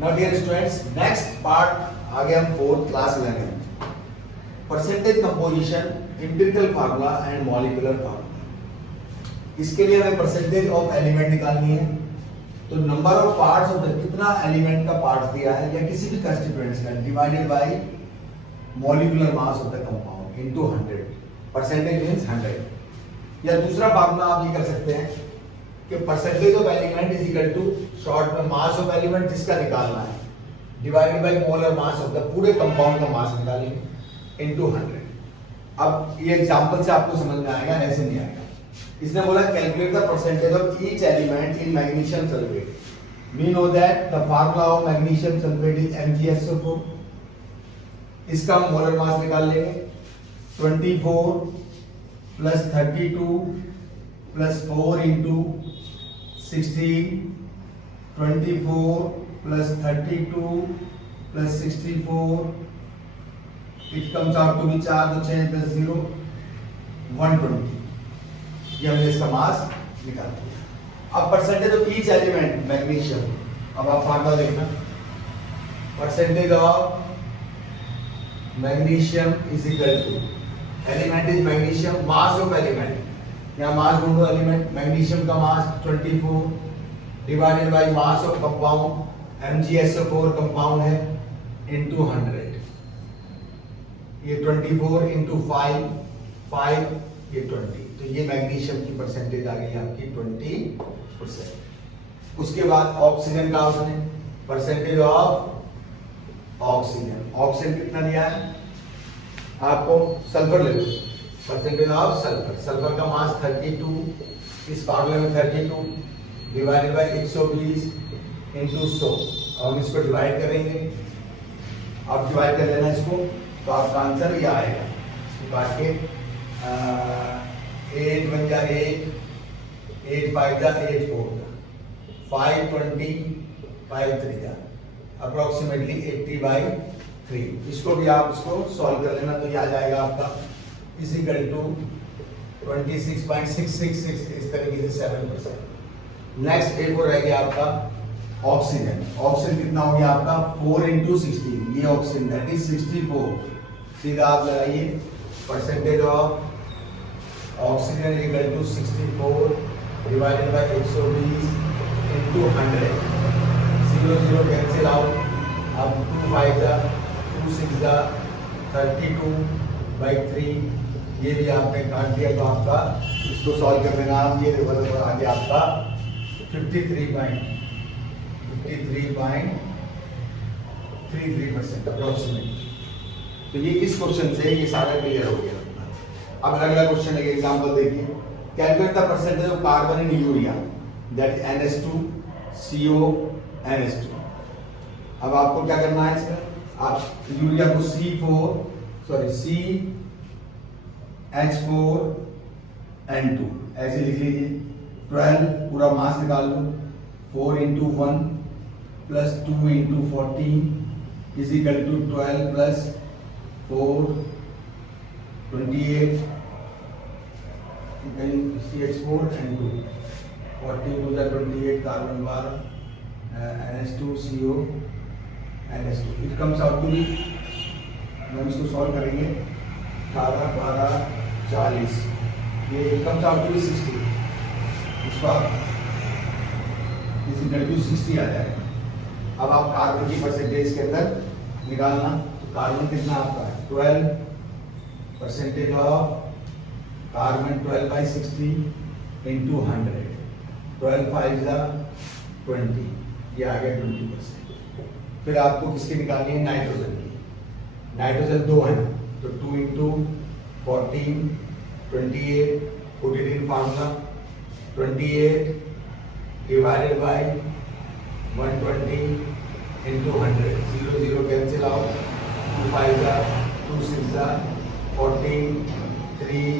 Now dear students, next part आ गया हम fourth class 11 percentage composition, empirical formula and molecular formula. इसके लिए हमें परसेंटेज ऑफ एलिमेंट निकालनी है। तो number of parts of the, कितना एलिमेंट का पार्ट दिया है या किसी भी कंस्टिट्यूएंट्स का, divided by molecular mass of the compound into 100। Percentage means 100। या दूसरा फार्मूला आप ये कर सकते हैं कि percentage of element is equal to short में मास ऑफ एलिमेंट जिसका निकालना है divided by molar mass of the, पूरे कंपाउंड का मास निकालेंगे इनटू 100। अब ये एग्जांपल से आपको समझ में आएगा, ऐसे नहीं आएगा। इसने बोला calculate the percentage of each element in magnesium sulphate. We know that the formula of magnesium sulphate is MgSO4। इसका हम मोलर मास निकाल लेंगे 24 plus 32 plus 4 into 16, 24 plus 32 plus 64, it comes out to be 4 तो 6 plus 0 120। ये हमने इसका मास निकाल दिया। अब percentage of each element magnesium, अब आप फार्मूला देखना, percentage of magnesium is equal to, element is magnesium, mass of element, यहाँ मास ढूंढो एलिमेंट, मैग्नीशियम का mass 24 divided by mass of compound, MgSO4 compound है, इनटू 100। ये 24 इंटू 5 ये 20। तो ये मैग्नीशियम की परसेंटेज आ गई आपकी 20%। उसके बाद ऑक्सीजन का आपने परसेंटेज ऑफ ऑक्सीजन, ऑक्सीजन कितना दिया है आपको, सल्फर ले लो, परसेंटेज ऑफ सल्फर, सल्फर का मास 32, इस फार्मूले में 32 डिवाइडेड बाय 120 इंटू 100। अब हम इसको डिवाइड करेंगे, आप डिवाइड कर लेना इसको, तो आपका आंसर ये आएगा। इसको काट के 8 1 जा 8, 8 5 जा 8 4 जा 520, 5 3 जा अप्रोक्सीमेटली 80/3। इसको भी आप इसको सॉल्व कर लेना, तो ये आ जाएगा आपका इज इक्वल टू 26.666, इस तरीके से 7%। नेक्स्ट एक और रह गया आपका ऑक्सीजन। ऑक्सीजन कितना हो गया आपका 4 इंटू 16, ये ऑक्सीजन दैट इज 64। सीधा आप लगाइए percentage of oxygen equal to 64 divided by 120 into 100। 0 0 cancel out, अब 2 5 जा 2 6 जा 32/3, ये भी आपने काट दिया। तो आपका इसको सॉल्व कर देना आप, ये देखो आ गया आपका 53.33% अप्रोक्सीमेटली। तो ये इस क्वेश्चन से ये सारा क्लियर हो गया। अब अगला क्वेश्चन है, एग्जांपल देखिए, calculate the percentage of carbon in urea that is NH2 CO NH2। अब आपको क्या करना है इसका, आप यूरिया को CH4N2 ऐसे लिख लीजिए। 12 पूरा मास निकाल लो, 4 into 1 plus 2 into 14 is equal to 12 plus 4 28। CH4N2 14 to the 28 carbon 12 NH2 CO NH2। It comes out to be, हम इसको सॉल्व करेंगे 18 12 40, ये कम्स आउट टू बी 60। इसका इस इक्वल टू 60 आ जाएगा। अब आप कार्बन की परसेंटेज के अंदर निकालना, तो कार्बन कितना आपका है 12, परसेंटेज ऑफ कार्बन 12/60 इंटू 100, 12 5 जा 20, ये आ गया 20%। फिर आपको किसकी निकालनी है, नाइट्रोजन की। नाइट्रोजन 2 है, तो 2 into 14 28, put it in formula 28 divided by 120 into 100। 0 0 cancel out, 2 5 जा 2 6 जा 14 3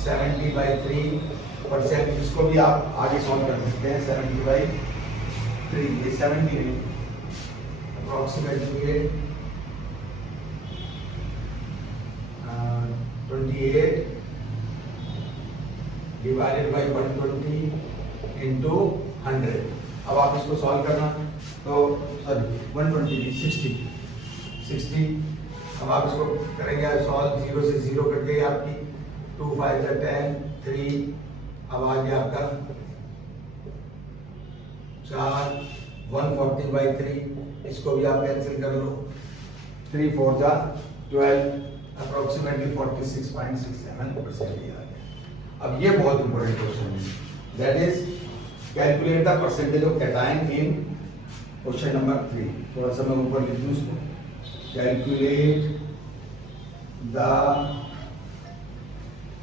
70/3%। इसको भी आप आगे सॉल्व कर सकते हैं 70/3, ये 70 है अप्रोक्सीमेटली 28 डिवाइडेड बाय 120 इंटू 100। अब आप इसको सॉल्व करना, तो सॉरी 120 60 अब आप इसको करेंगे सॉल्व, 0 से 0 कट गई आपकी, 2 5 10 3, अब आ गया आपका 4 140/3, इसको भी आप कैंसिल कर लो, 3 4 जा 12, अप्रोक्सीमेटली 46.67% आ गया। अब ये बहुत इंपॉर्टेंट क्वेश्चन है, that is calculate the percentage of cation in question number 3। थोड़ा सा मैं ऊपर लिख दूं इसको, calculate the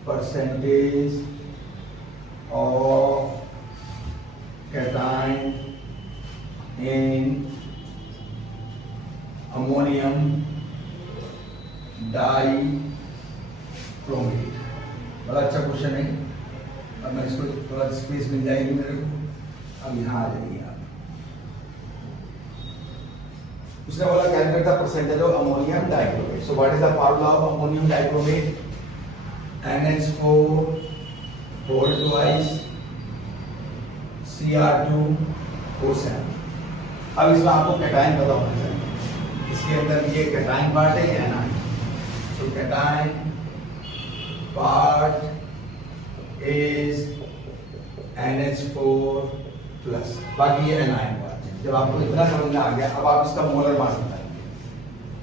percentage of cation in ammonium dichromate. बड़ा अच्छा क्वेश्चन है। अब मैं इसको थोड़ा स्पेस मिल जाएगी मेरे को, अब यहाँ आ जाएंगे आप। उसने बोला calculate the percentage of ammonium dichromate. So what is the formula of ammonium dichromate? NH4 whole twice Cr2O7। अब इसमें आपको कैटायन पता होना चाहिए, इसके अंदर ये कैटायन पार्ट है या anion. So cation part is NH4 plus, बाकी ये एनायन पार्ट है। जब आपको इतना समझ में आ गया, अब आप इसका मोलर मास बताएंगे।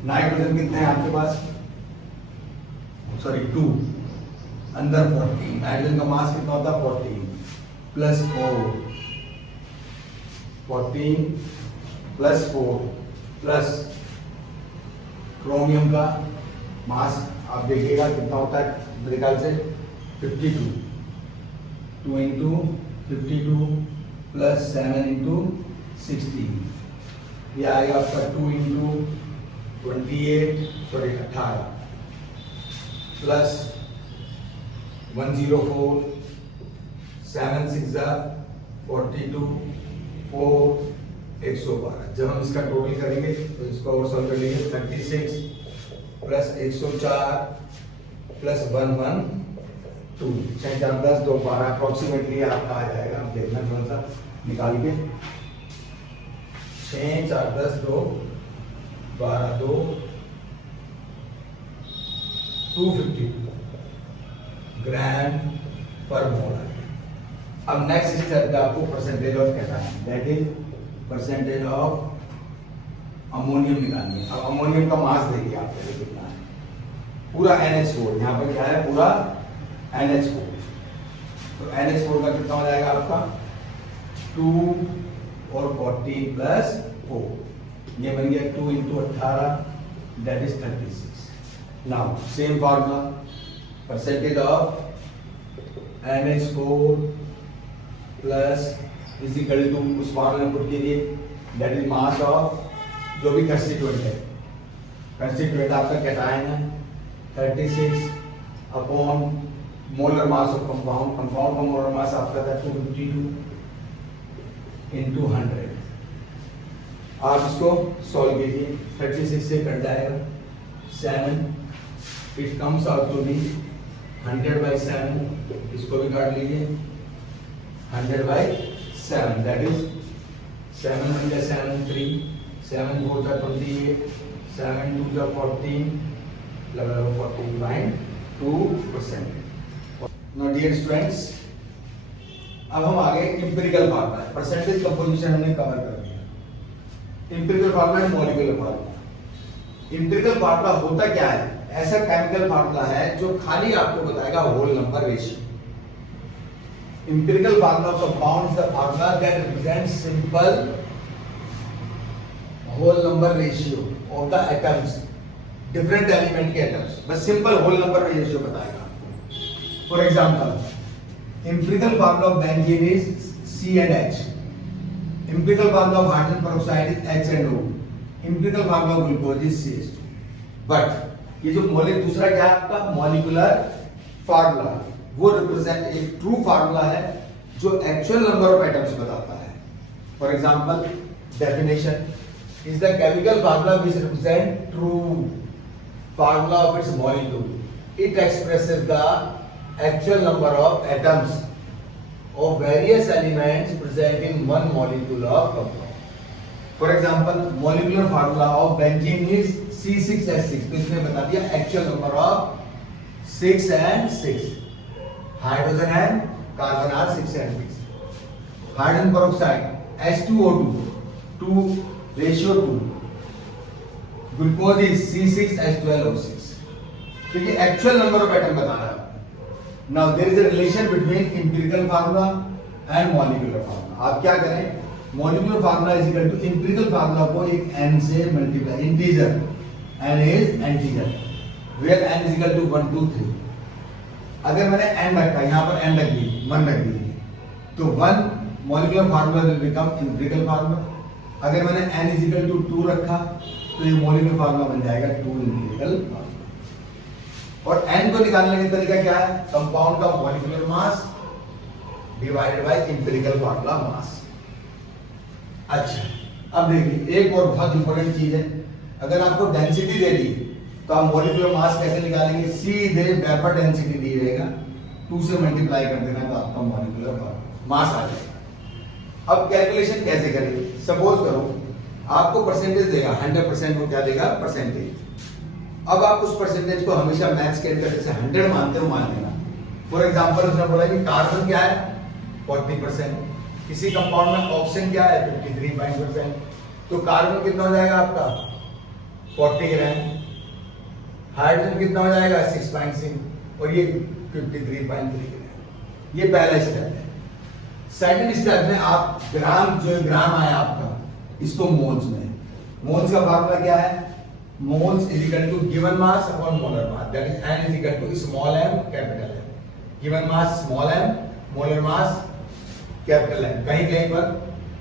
नाइट्रोजन कितने हैं आपके पास? सॉरी 2, अंदर 14, नाइट्रोजन का मास कितना होता है? 14 प्लस 4, 14 प्लस 4 प्लस क्रोमियम का मास आप देखिएगा कितना होता है मेरे ख्याल से 52, 2 इंटू 52 प्लस 7 इंटू 16, ये आएगा आपका 2 इंटू 28 सॉरी 18 प्लस 104, 7 6 42 4 112। जब हम इसका टोटल करेंगे तो इसको और सॉल्व कर लेंगे, 36 प्लस 104 प्लस 112, 6 4 10 2 12, अप्रोक्सीमेटली आपका आ जाएगा। आप देखना थोड़ा सा निकाल के, 6 4 10 2 12 2 252 ग्राम पर मोल। अब नेक्स्ट इज आपको percentage of cation, that is percentage of ammonium निकालनी है। अब अमोनियम का मास देखिए आप पहले कितना है, पूरा NH4, यहाँ पर क्या है पूरा NH4, तो NH4 का कितना हो जाएगा आपका 2 और 14 प्लस 4, ये बन गया 2 into 18 that is 36। Now same formula, percentage of NH4 plus is equal to उस फॉर्मूला पुट कीजिए, दैट इज मास ऑफ जो भी कंस्टिट्यूएंट है, कंस्टिट्यूएंट आपका कैटायन है 36 upon molar mass of compound, compound का मोलर मास आपका था 252 इंटू 100। आप इसको सॉल्व कीजिए, 36 से कट जाएगा 7, it comes out to be 100/7, इसको भी काट लीजिए 100/7, दैट इज 7 1 7 3, 7 4 28, 7 2 14, लगभग 14.2%। Now dear students, अब हम आगे इंपेरिकल फार्मूला है, परसेंटेज कंपोजिशन हमने कवर कर दिया। इंपेरिकल फार्मूला है मॉलिक्यूलर फार्मूला। इंपेरिकल फार्मूला होता क्या है? ऐसा केमिकल फार्मूला है जो खाली आपको बताएगा whole number ratio. Empirical formula of compound is the formula that represents simple whole number ratio of the atoms, different element के atoms, बस simple whole number ratio बताएगा आपको। For example, empirical formula of benzene is C and H. Empirical formula of hydrogen peroxide is H and O. Empirical formula of glucose is CH2. But ये जो दूसरा क्या है आपका molecular formula, वो represent एक ट्रू फार्मूला है जो एक्चुअल नंबर ऑफ एटम्स बताता है। For example, definition is the chemical formula which represent true formula of its molecule. It expresses the actual number of atoms of various elements present in one molecule of compound. For example, molecular formula of benzene is C6H6. तो इसमें बता दिया actual number of 6 and 6. Hydrogen and carbon are 6 and 6. Hydrogen peroxide H2O2 2:2. Glucose is C6H12O6. तो ये actual number of atom बताना है. Now there is a relation between empirical formula and molecular formula. आप क्या करें? Molecular formula is equal to empirical formula को एक n से multiply, integer, n is integer, where n is equal to 1, 2, 3. अगर मैंने n रखा, यहाँ पर n रख दी, 1 रख दी, तो 1 molecular formula will become empirical formula. अगर मैंने n is equal to 2 रखा, तो ये molecular formula बन जाएगा 2 empirical formula. और n को निकालने का तरीका क्या है? कंपाउंड का molecular mass divided by empirical formula mass. अच्छा, अब देखिए एक और बहुत इंपॉर्टेंट चीज है. अगर आपको डेंसिटी दे दी तो आप मॉलिक्यूलर मास कैसे निकालेंगे? सीधे वेपर डेंसिटी दी रहेगा, 2 से मल्टीप्लाई कर देना तो आपका मॉलिक्यूलर मास आ जाएगा. अब कैलकुलेशन कैसे करेंगे? सपोज करो आपको परसेंटेज देगा 100% को क्या देगा? परसेंटेज. अब आप उस परसेंटेज को हमेशा मैथ्स के अंदर जैसे 100 मानते हो मान लेना. फॉर एग्जांपल उसने बोला कि कार्बन क्या है 40%, किसी कंपाउंड में ऑक्सीजन क्या है 53%. तो कार्बन कितना हो जाएगा आपका 40 ग्राम, हाइड्रोजन कितना हो जाएगा 6.6 और ये 53.3 ग्राम. ये पहला स्टेप है. सेकंड स्टेप में आप ग्राम, जो ग्राम आया आपका, इसको मोल्स में. मोल्स का फार्मूला क्या है? Moles is equal to given mass upon molar mass. That is n is equal to small m capital M. Given mass small m, molar mass capital M. कहीं कहीं पर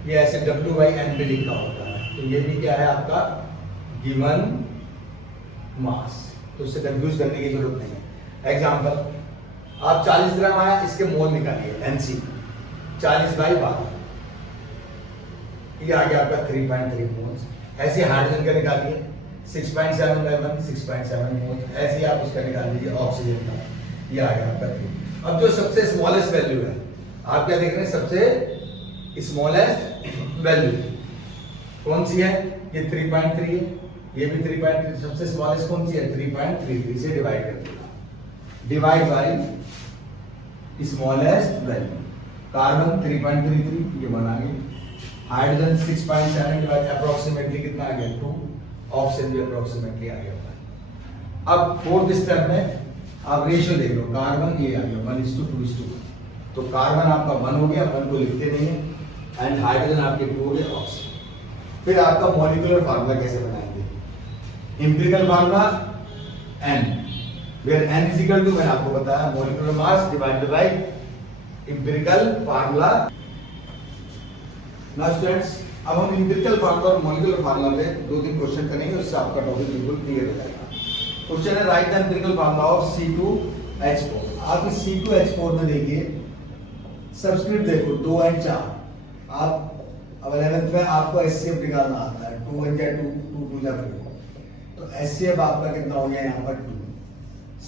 ये ऐसे W by n भी लिखा होता है. तो ये भी क्या है आपका given mass. तो उससे कंफ्यूज करने की जरूरत नहीं है. एग्जाम्पल, आप 40 ग्राम आया, इसके मोल निकालिए NC 40 by 12. ये आ गया आपका 3.3 मोल्स. ऐसे हाइड्रोजन का निकालिए 6.7 by 1 6.7 मोल. ऐसे आप उसका निकाल लीजिए ऑक्सीजन का, ये आ गया आपका 3. अब जो सबसे स्मॉलेस्ट वैल्यू है, आप क्या देख रहे हैं? सबसे स्मॉलेस्ट वैल्यू कौन सी है? ये 3.3 है, ये भी 3.3. सबसे स्मॉलेस्ट कौन सी है? 3.33 से डिवाइड कर दिया. Divide by smallest value. Carbon 3.33, ये बना गया. हाइड्रोजन 6.7 डिवाइड अप्रोक्सीमेटली कितना आ गया 2. ऑक्सीजन भी अप्रोक्सीमेटली आ गया. अब फोर्थ स्टेप में आप रेशियो देख लो. कार्बन ये आ गया 1:2:1. तो कार्बन आपका 1 हो गया, 1 को लिखते नहीं है. एंड हाइड्रोजन आपके 2 हो गए, ऑक्सीजन. फिर आपका मॉलिक्यूलर फार्मूला कैसे बनाएंगे? Empirical formula n, where n is equal to, मैंने आपको बताया, molecular mass divided by empirical formula. Now students, अब हम एम्पिरिकल फार्मूला और मॉलिक्यूलर फार्मूला में 2-3 क्वेश्चन करेंगे, उससे आपका टॉपिक बिल्कुल क्लियर हो जाएगा. क्वेश्चन है right the empirical formula of C2H4. आप इस C2H4 में देखिए सबस्क्रिप्ट देखो 2 और 4. आप अब 11th में आपको HCF निकालना आता है. 2 1 2 2 2 4. तो HCF आपका कितना हो गया यहाँ पर 2.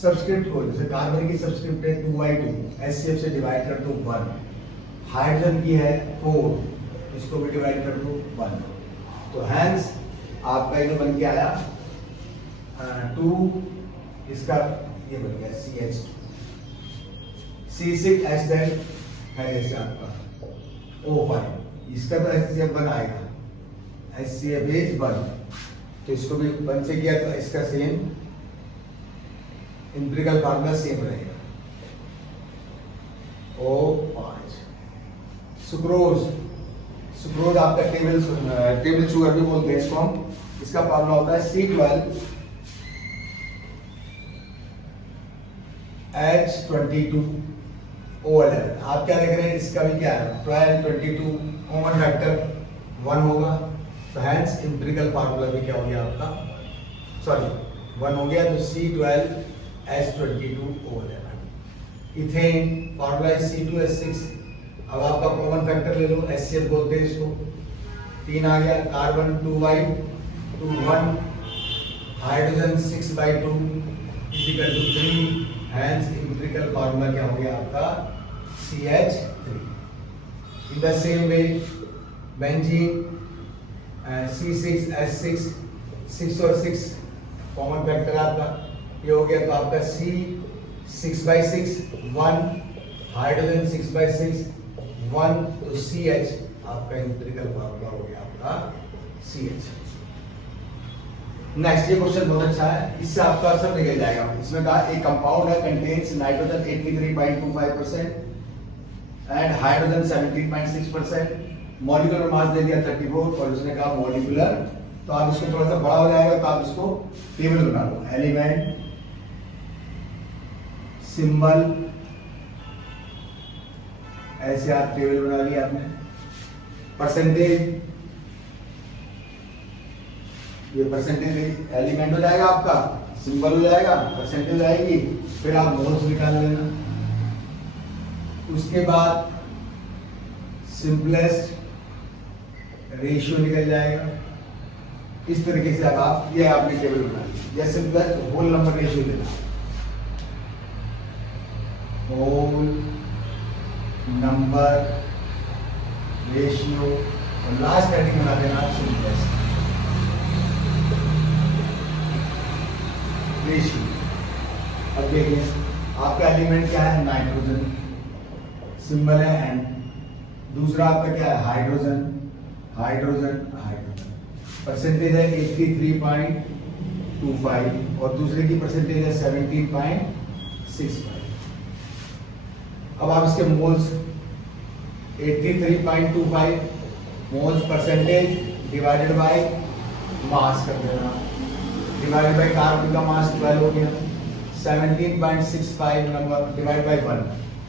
सबस्क्रिप्ट को जैसे कार्बन की सबस्क्रिप्ट है 2/2, HCF से डिवाइड कर दो 1. हाइड्रोजन की है 4, इसको भी डिवाइड कर दो 1. तो हैंस आपका ये बन के आया 2, इसका ये बन गया CH2. C6H10 है जैसे आपका O5, इसका तो HCF 1 आएगा. HCF is 1, तो इसको भी 1 से किया तो इसका सेम एम्पिरिकल फार्मूला सेम रहेगा. O5. सुक्रोज, सुक्रोज आपका टेबल शुगर भी बोलते हैं इसको हम. इसका फार्मूला होता है C12H22. O11. आप क्या देख रहे हैं? इसका भी क्या है 12 22 कॉमन फैक्टर 1 होगा. तो हैंस एम्पिरिकल फार्मूला भी क्या हो गया आपका, सॉरी 1 हो गया. तो C12H22 O11. Ethane formula C2H6. अब आपका कॉमन फैक्टर ले लो, HCF बोलते हैं इसको. 3 आ गया. Carbon 2/2 1, hydrogen 6/2 equal to 3. Hence empirical formula क्या हो गया आपका CH3. In the same way, benzene C6H6 6 और 6 कॉमन फैक्टर आपका ये हो गया, तो आपका C 6/6 1, हाइड्रोजन 6/6 1, तो CH आपका एम्पिरिकल फार्मूला हो गया आपका CH। नेक्स्ट ये क्वेश्चन बहुत अच्छा है, इससे आपका सब निकल जाएगा। इसमें कहा एक कंपाउंड है contains nitrogen 83.25% and hydrogen 17.6%, molecular mass दे दिया 34 और उसने कहा मॉलिक्यूलर, तो आप इसको थोड़ा सा बड़ा हो जाएगा तो आप इसको टेबल बना लो। एलिमेंट सिंबल ऐसे आप टेबल बना लिया आपने। परसेंटेज, ये परसेंटेज एलिमेंट हो जाएगा आपका, सिंबल हो जाएगा, परसेंटेज आएगी, फिर आप मोल्स निकाल लेना। उसके बाद सिंपलेस्ट रेशियो निकल जाएगा। इस तरीके से अब आप ये आपने टेबल बना ली, या सिंपलेस्ट होल नंबर रेशियो देना, होल नंबर रेशियो, और लास्ट हेडिंग बना देना सिंपलेस्ट रेशियो। अब देखिए आपका एलिमेंट क्या है, नाइट्रोजन, सिंबल है एन। दूसरा आपका क्या है, हाइड्रोजन, हाइड्रोजन, हाइड्रोजन, परसेंटेज है 83.25 और दूसरे की परसेंटेज है 17.65। अब आप इसके moles 83.25 moles percentage divided by मास कर देना, डिवाइडेड बाय कार्बन का मास 12 हो गया, 17.65 नंबर डिवाइड बाय 1।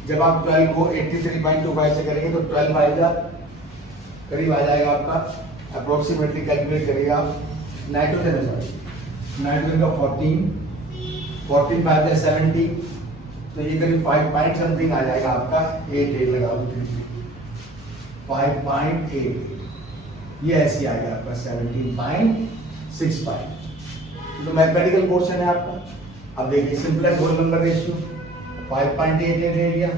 जब आप 12 को 83.25 से करेंगे तो 12 फाइव करीब आ जाएगा आपका, अप्रोक्सीमेटली कैलकुलेट करिएगा। नाइट्रोजन है, सॉरी नाइट्रोजन का 14 फाइव 70, तो ये करीब 5 पॉइंट समथिंग आ जाएगा आपका, 88 लगाओ 5.88, ये ऐसी आ गया आपका 17.65। तो मैथमेटिकल क्वेश्चन है आपका। अब देखिए सिंपलेस्ट होल नंबर रेशियो 5.88 ले लिया,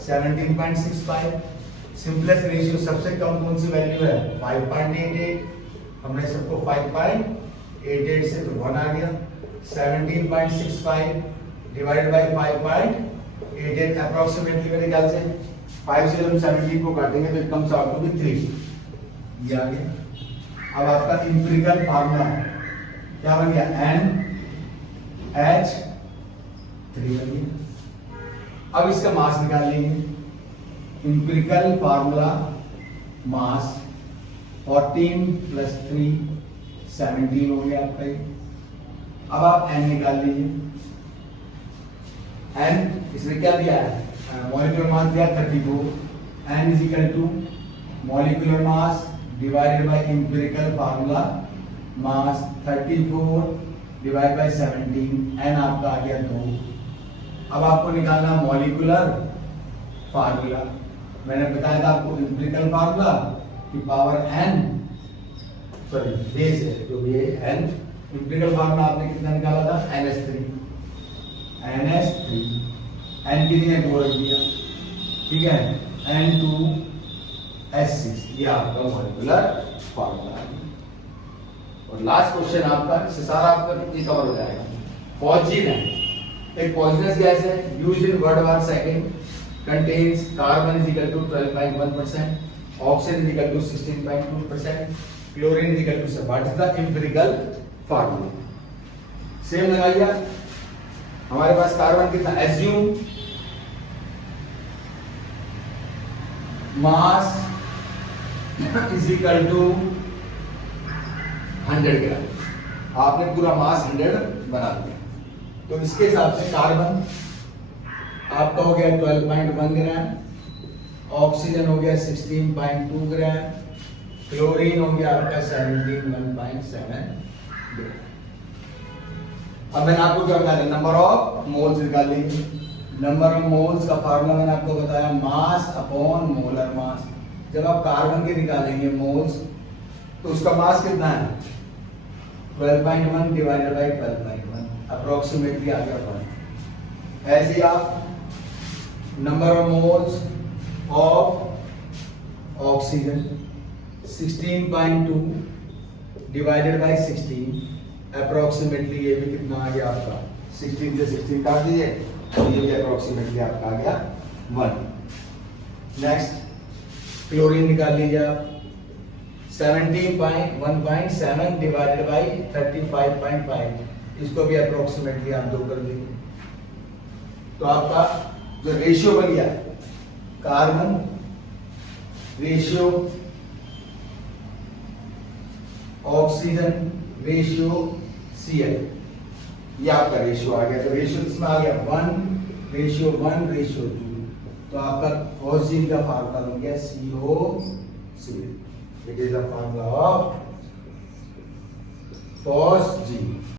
17.65। सिंपलेस्ट रेशियो सबसे कम कौन सी वैल्यू है, 5.88, हमने सबको 5.88 से तो 1 आ गया, 17.65 डिवाइडेड बाय 5.88 अप्रोक्सीमेटली मेरे ख्याल से 5 से हम 17 को काटेंगे तो it comes out to be 3, ये आ गया। अब आपका एम्पिरिकल फार्मूला क्या बन गया, NH3 बन गया। अब इसका मास निकाल लेंगे, एम्पिरिकल फार्मूला मास 14 + 3 17 हो गया आपका। अब आप n निकाल लीजिए, n इसमें क्या दिया है, मॉलिक्यूलर मास दिया 34, n = molecular mass divided by empirical formula mass 34 divide by 17, n आपका आ गया 2। अब आपको निकालना मॉलिक्यूलर फार्मूला, मैंने बताया था आपको एम्पिरिकल फार्मूला की पावर n, सॉरी बेस है जो ये n, एम्पिरिकल फार्मूला आपने कितना निकाला था, NH3 n की जगह 2 रख दिया, ठीक है, N2H6, ये आपका मॉलिक्यूलर फार्मूला है। और लास्ट क्वेश्चन आपका, इससे सारा आपका ये कवर हो जाएगा। फॉस्जीन है, एक पॉइजनस गैस है, used in world war second, contains carbon = 12.1%, oxygen = 16.2%, chlorine = what is the empirical formula. Same लगाइए, हमारे पास कार्बन कितना, एज्यूम मास = 100 ग्राम, आपने पूरा मास 100 बना दिया, तो इसके हिसाब से कार्बन आपका हो गया 12.1 ग्राम, ऑक्सीजन हो गया 16.2 ग्राम, क्लोरीन हो गया आपका 17.7 ग्राम। अब मैंने आपको क्या बताया, नंबर ऑफ मोल्स निकाल लीजिए। नंबर ऑफ मोल्स का फार्मूला मैंने आपको बताया, मास अपॉन मोलर मास। जब आप कार्बन के निकालेंगे मोल्स तो उसका मास कितना है, 12.1 डिवाइडेड बाय 12.1, अप्रोक्सीमेटली आ गया 1। ऐसे आप number of moles of oxygen 16.2 divided by 16 approximately ये भी कितना आ गया आपका 16 से 16 काट दीजिए तो ये भी अप्रोक्सीमेटली आपका आ गया 1। नेक्स्ट क्लोरीन निकाल लीजिए आप 17.1.7 डिवाइडेड बाई 35.5 इसको भी अप्रोक्सीमेटली आप 2 कर देंगे तो आपका जो रेशियो बन गया carbon ratio oxygen ratio Cl ये आपका रेशियो आ गया। तो रेशियो किसमें आ गया 1:1 रेशियो 2 तो आपका फॉस्जीन का फार्मूला बन गया CO3 it is the formula of phosgene.